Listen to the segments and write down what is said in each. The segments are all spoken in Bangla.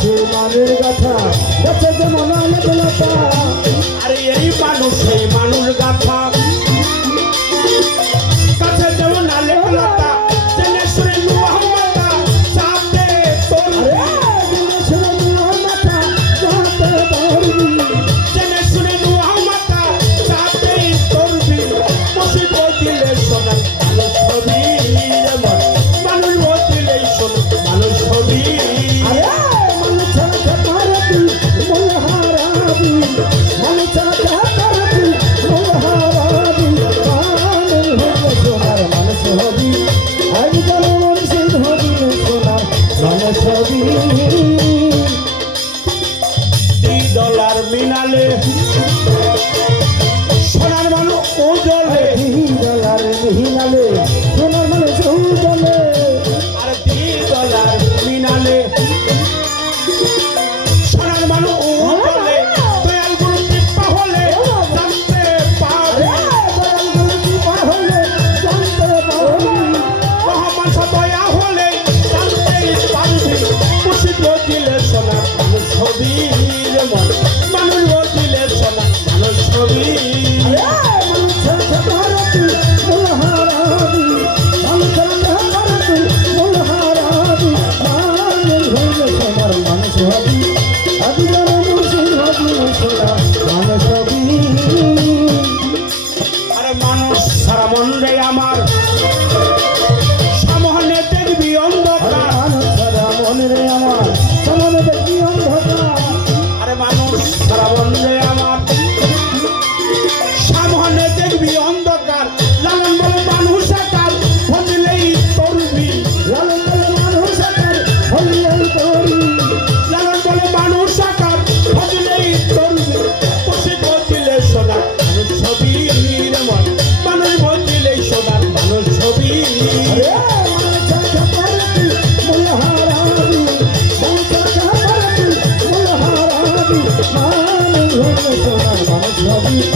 সে মানের গাথা গেছে যে মনে আরে এই মানুষ সেই মানুষ গাথা। ডালে সোনার মানুষ ওজন সারা মন রে আমার।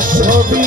ছবি।